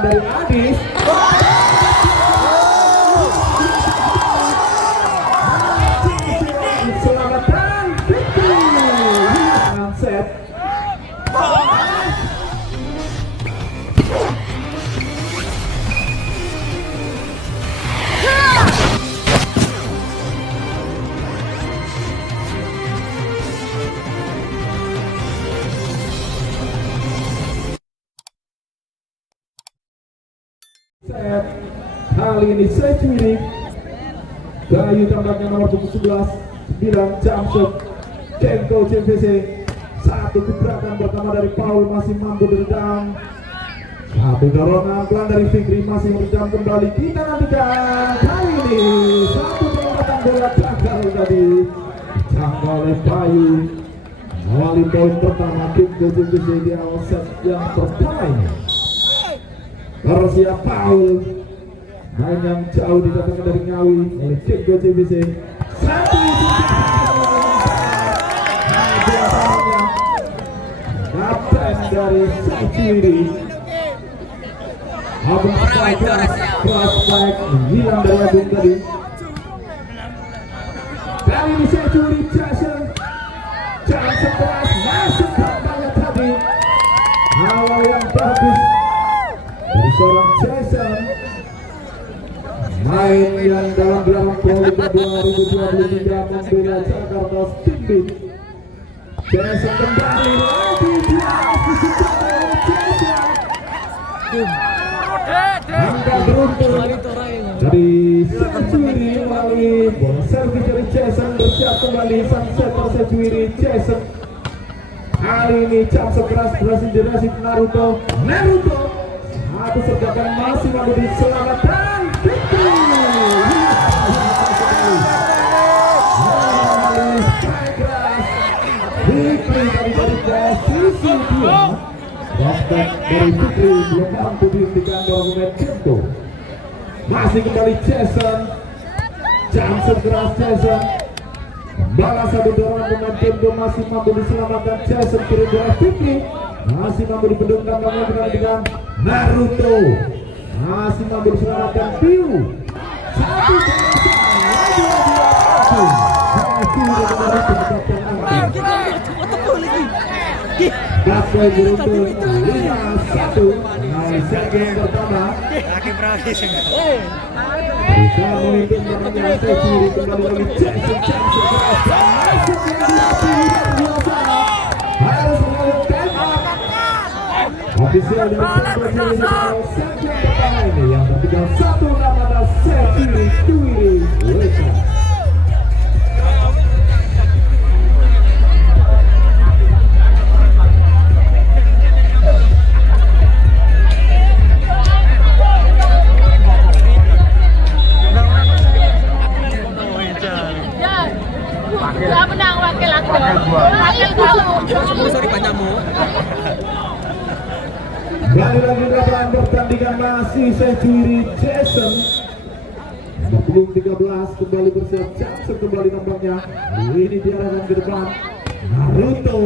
dari Adis. Selamatan Fikri. Set. Kali ini set Wiri Bayu tampaknya nomor 11 9 Jamsud Kenko CVC satu gebrakan pertama dari Paul masih mampu meredam satu dorongan pelan dari Fikri masih meredam kembali kita nantikan kali ini satu perempatan bola gagal tadi ditangkap oleh Bayu mengawali poin pertama Kenko CVC di awal set yang pertama ini. Bersiap Paul main yang jauh didatangkan dari Ngawi oleh Kenko CVC satu kapten dari Saiciri Abang Keras back hilang dari Abang tadi kali ini Saiciri Jason keras masuk kampanye tadi awal yang bagus dari seorang Jason main yang dalam gelaran Proliga 2023 membela Jakarta Stimbit Jason kembali lagi angka beruntung dari Saiciri melalui bola servis dari Jason bersiap kembali sang setter Saiciri Jason kali ini Jamsud keras berhasil dirasik Naruto satu sergapan masih mampu diselamatkan Fikri dari posisi dia prospek dari Fikri belum mampu dihentikan oleh Kenko masih kembali Jason Jamsud keras Jason balas satu dorongan dengan Kenko masih mampu diselamatkan Jason kiri dari Fikri masih mampu dipendungkan dengan Naruto masih mampu diselamatkan Piu satu Gasway beruntung 5-1 set game pertama bisa memimpin namanya Saiciri kembali lagi Jason harus melakukan ofisial dari Kenko set game pertama ini yang tertinggal satu nama Saiciri Tuwiri Weka. Kembali lagi dalam pertandingan masih Saiciri Jason nomor 13 kembali bersiap Jamsud kembali nampaknya ini diarahkan ke depan Naruto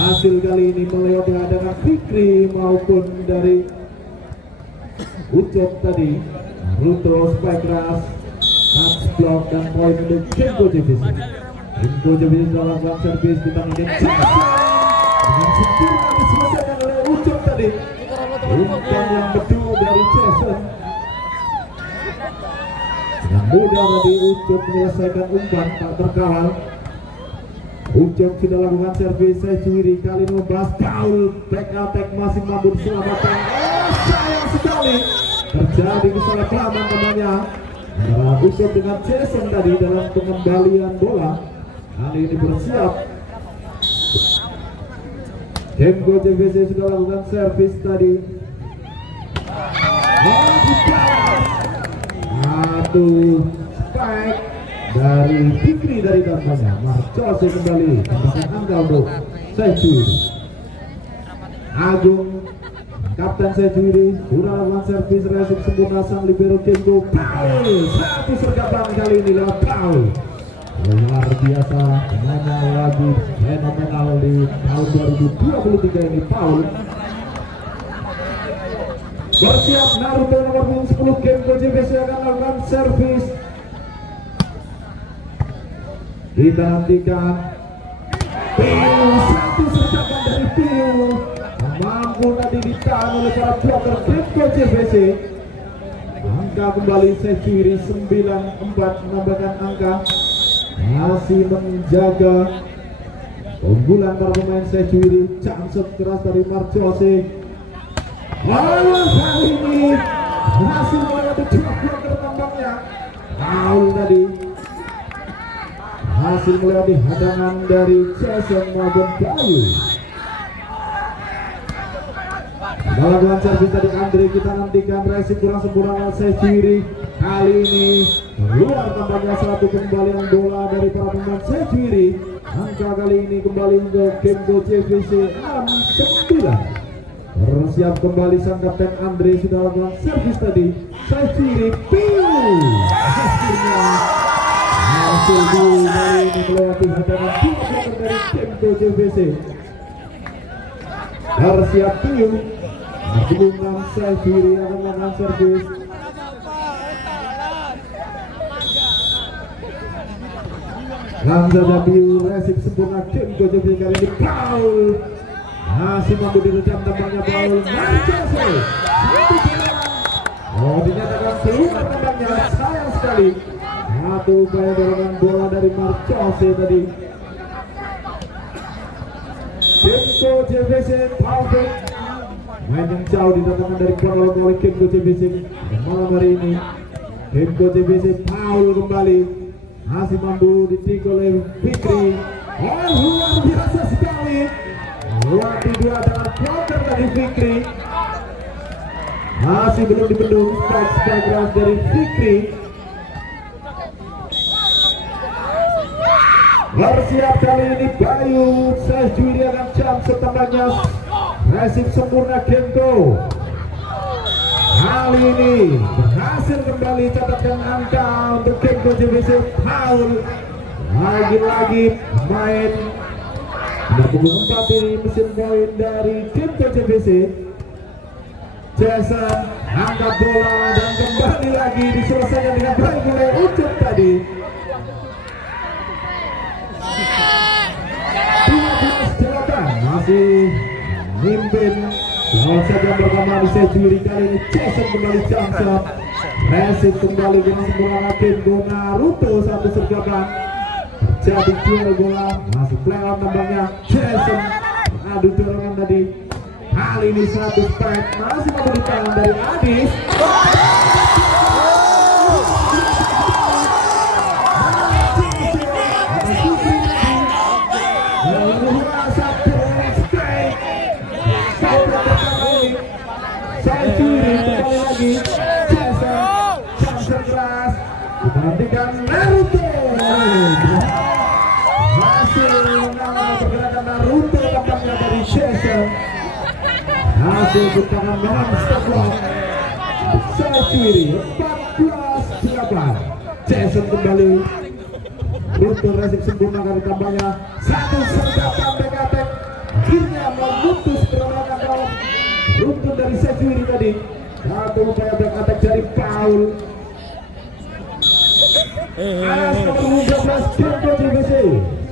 hasil kali ini melewati hadangan Fikri maupun dari Ucok tadi Naruto spike keras touch block dan poin untuk Kenko CVC dalam servis di tangan Jason dengan sempurna diselesaikan oleh Ucok tadi umpan yang betul dari Jason dengan mudah tadi Ucok menyelesaikan umpan tak terkawal. Ucok sudah lakukan servis Saiciri kali ini membahas Paul back attack masih mampu diselamatkan sayang sekali terjadi kesalahpahaman namanya antara Ucok dengan Jason tadi dalam pengembalian bola kali ini bersiap Kenko CVC sudah lakukan servis tadi satu spike dari Fikri dari kampanye Marcose kembali tambahkan angka untuk Saiciri Agung kapten Saiciri sudah lakukan servis resip sempurna sang libero Kenko Paul satu sergapan kali ini lewat Paul luar biasa pemainnya lagi fenomenal di tahun 2023 ini Paul Bersiap Naruto nomor punggung 10 Genko JVC akan melakukan servis. Kita nantikan Piu, satu sertakan dari Piu mampu tadi ditahan oleh para blocker Genko JVC. Angka kembali Sejuri 9-4 menambahkan angka, masih menjaga unggulan para pemain Sejuri. Jamset keras dari Marjose. Kali ini berhasil melewati dua blocker tampaknya. Foul tadi hasil melewati hadangan dari Jason maupun Bayu. Melakukan servis dari Andre, kita nantikan resip kurang sempurna Sejuri. Kali ini keluar tampaknya satu kembalian bola dari para pemain Sejuri. Angka kali ini kembali untuk Genko JVC 6-9. Bersiap kembali sang kapten Andre, sudah melakukan servis tadi. Sejuri Piu akhirnya hasil kali ini melewati hadangan dua dari Genko JVC. Bersiap Piu, hubungan Sejuri akan melakukan servis. Langsung Piu, resip sempurna Genko JVC kali ini foul. Masih mampu direjam tampaknya Paul Marjose. Dinyatakan keluar tampaknya, sayang sekali. Satu upaya dorongan bola dari Marjose tadi. Genko JVC Taufik, main yang jauh didatangkan dari bola oleh Genko JVC malam hari ini. Genko JVC foul kembali, masih mampu ditikul oleh Fikri. Luar biasa sekali. Luar dua dengan blocker dari Fikri, masih belum dibendung strike keras dari Fikri. Bersiap kali ini Bayu, Sejuri akan jam setambahnya resip sempurna Genko. Kali ini berhasil kembali catatkan angka untuk Genko JVC foul. Lagi-lagi main punggung 4 ini mesin poin dari Genko JVC. Jason angkat bola dan kembali lagi diselesaikan dengan baik oleh Ucup tadi. 12-8 masih mimpin. Lawan saja bersama di Sejuri. Kali ini Jason kembali jamshot. Resip kembali dengan sempurna Genko. Naruto satu sergapan. Jadi duel bola, masih play on tampaknya Jason. Adu dorongan tadi. Kali ini satu strike, masih mampu ditahan dari Adis. Kembali lagi Jason, jam keras. Kita nantikan Naruto. Pergerakan Naruto tampaknya dari Jason. Hasil bukangan monster block Sejuri 14-8. Jason kembali. Naruto resip sempurna kali tampaknya satu sergapan Bekatek akhirnya memutus perlawanan dalam runtun dari Sejuri tadi. Satu upaya Bekatek dari foul. Anas nomor 13 Genko JVC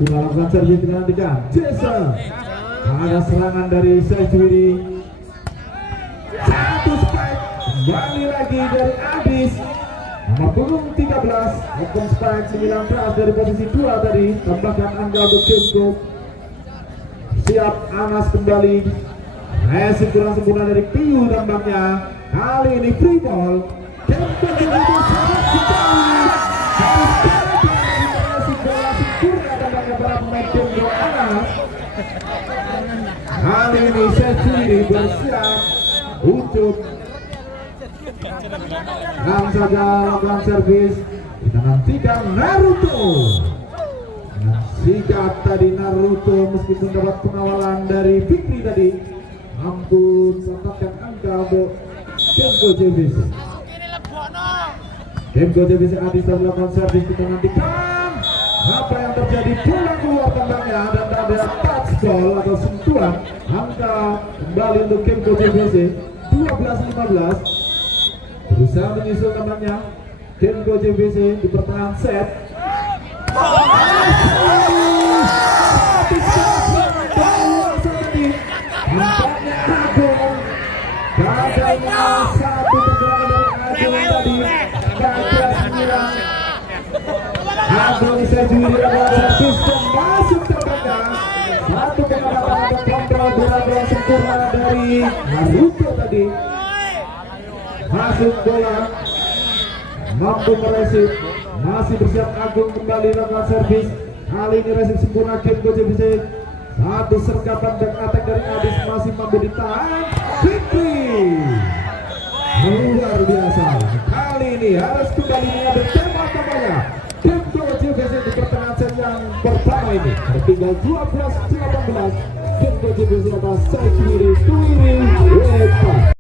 sudah lakukan servis dengan nantikan Jason. Ada serangan dari Sejuri. Satu strike, kembali lagi dari Adis. Nomor punggung 13, open strike 19 dari posisi 2 tadi. Tambahkan angka untuk Genko. Siap Anas kembali. Resip kurang sempurna dari Piu tampaknya. Kali ini free ball. Genko JVC sangat kembali. Kali ini Sejuri bersiap untuk langsung saja lakukan servis. Kita nantikan Naruto. Sikap tadi Naruto meskipun dapat pengawalan dari Fikri tadi, mampu mendapatkan angka untuk Genko JVC. Genko JVC Adis telah melakukan servis. Kita nantikan apa yang terjadi. Bola keluar tampaknya dan ada touch ball atau sentuhan. Angka kembali untuk Genko JVC 12-9. 15-15. Berusaha menyusul temannya Kenko JVC di pertengahan set. Nampaknya Agung gagalnya satu pergerakan dari Agung tadi gagal menyerang. Agung bisa juri adalah servis dan masuk tampaknya satu pengamatan atau kontrol bola yang sempurna dari Naruto tadi. Masuk bola, mampu meresip, masih bersiap Agung kembali lakukan servis. Kali ini resip sempurna Kenko JVC. Satu sergapan back attack dari Adis masih mampu ditahan. Fikri luar biasa. Kali ini harus kembali mengambil tema utamanya Kenko JVC di pertengahan set yang pertama ini. Tertinggal 12-18. Kenko JVC atas Saikiri Tuiri Wepa.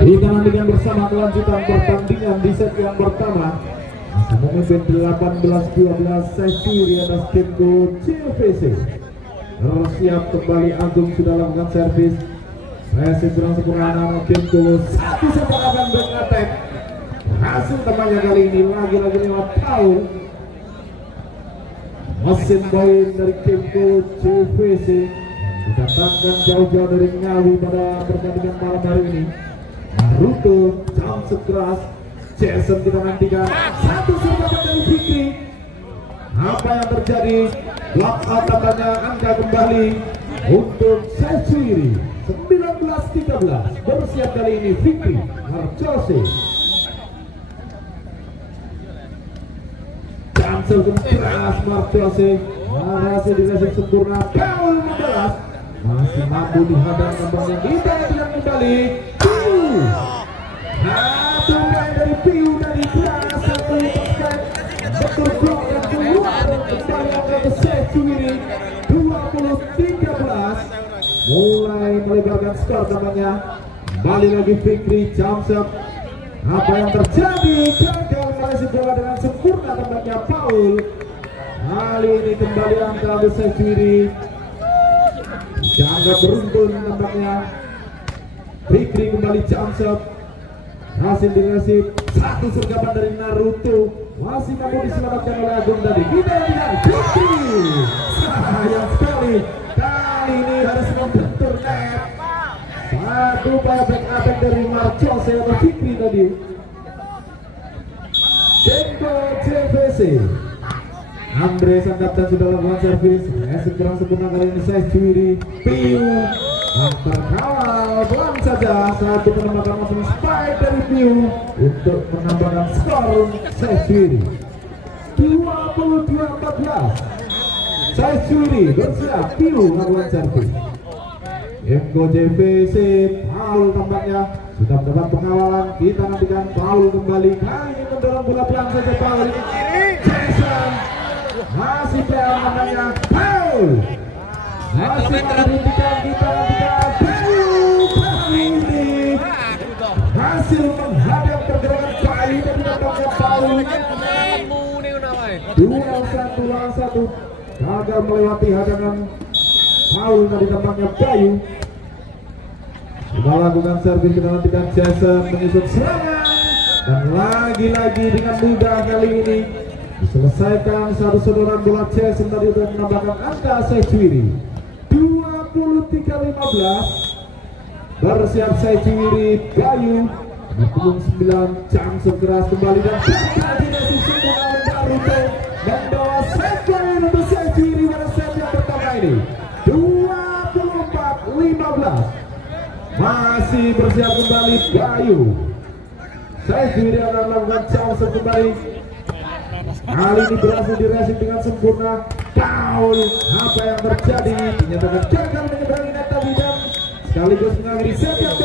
Kita nantikan bersama kelanjutan pertandingan di set yang pertama. Masih memimpin 18-12 Saikiri atas Kenko JVC. Bersiap kembali Agung sudah lakukan servis. Resip kurang sempurna Kenko. Satu serangan back attack. Hasil temannya kali ini lagi-lagi lewat Paul. Mesin poin dari Kenko JVC didatangkan jauh-jauh dari Ngawi pada pertandingan malam hari ini. Naruto, jam sekeras, Jason kita nantikan. Satu serangan dari Fikri. Apa yang terjadi? Block out tampaknya angka kembali untuk Saikiri. 19-13. Bersiap kali ini Fikri Marcose. Jam sekeras Marcose. Masih dirasik sempurna. Paul membalas. Masih mampu dihadang tampaknya. Kita tidak kembali. Satu main dari Piu dari keras satu perfect betul blok dan keluar kembali ke Saikiri 20-13. Mulai melebarkan skor namanya. Kembali lagi Fikri Jamsep. Apa yang terjadi? Gagal meraih bola dengan sempurna tampaknya Paul. Kali ini kembali angka ke Saikiri. Jangan beruntun tampaknya. Fikri kembali Jamsep. Hasil diresip. Satu sergapan dari Naruto. Masih mampu diselamatkan oleh Agung tadi. Kita lihat Fikri. Sayang sekali. Kali ini harus membentur net. Satu back attack dari Marcose atau Fikri tadi. Kenko JVC. Andre sang kapten sudah lakukan servis. Resip kurang sempurna kali ini Saikiri. Piu yang terkawal pelan saja. Satu penembatan langsung spike dari Piu untuk menambahkan skor Saikiri 22-14. Saikiri bersiap. Piu lakukan servis. Kenko JVC Paul tampaknya sudah mendapat pengawalan. Kita nantikan Paul kembali. Kali ini mendorong bola pelan saja Paul ini. Jason masih pelan namanya Paul. Masih menghentikan kita nantikan Paul. Kali ini hasil menghadap pergerakan Bayu dan tampaknya Paul. 2-1 gagal melewati hadangan Paul tadi tampaknya Bayu. Sudah lakukan servis, kita nantikan Jason menyusun serangan. Dan lagi-lagi dengan mudah kali ini diselesaikan satu sentuhan bola Jason tadi untuk menambahkan angka Saikiri 23-15. Bersiap Saikiri. Bayu 29 jam sekeras kembali dan koordinasi sempurna oleh Naruto membawa Saikiri untuk Saikiri pada set yang pertama ini 24-15. Masih bersiap kembali Bayu. Saikiri akan melakukan jump kembali. Kali ini berhasil diresip dengan sempurna. Paul, apa yang terjadi? Dinyatakan gagal menyeberangi net tadi dan sekaligus mengakhiri set yang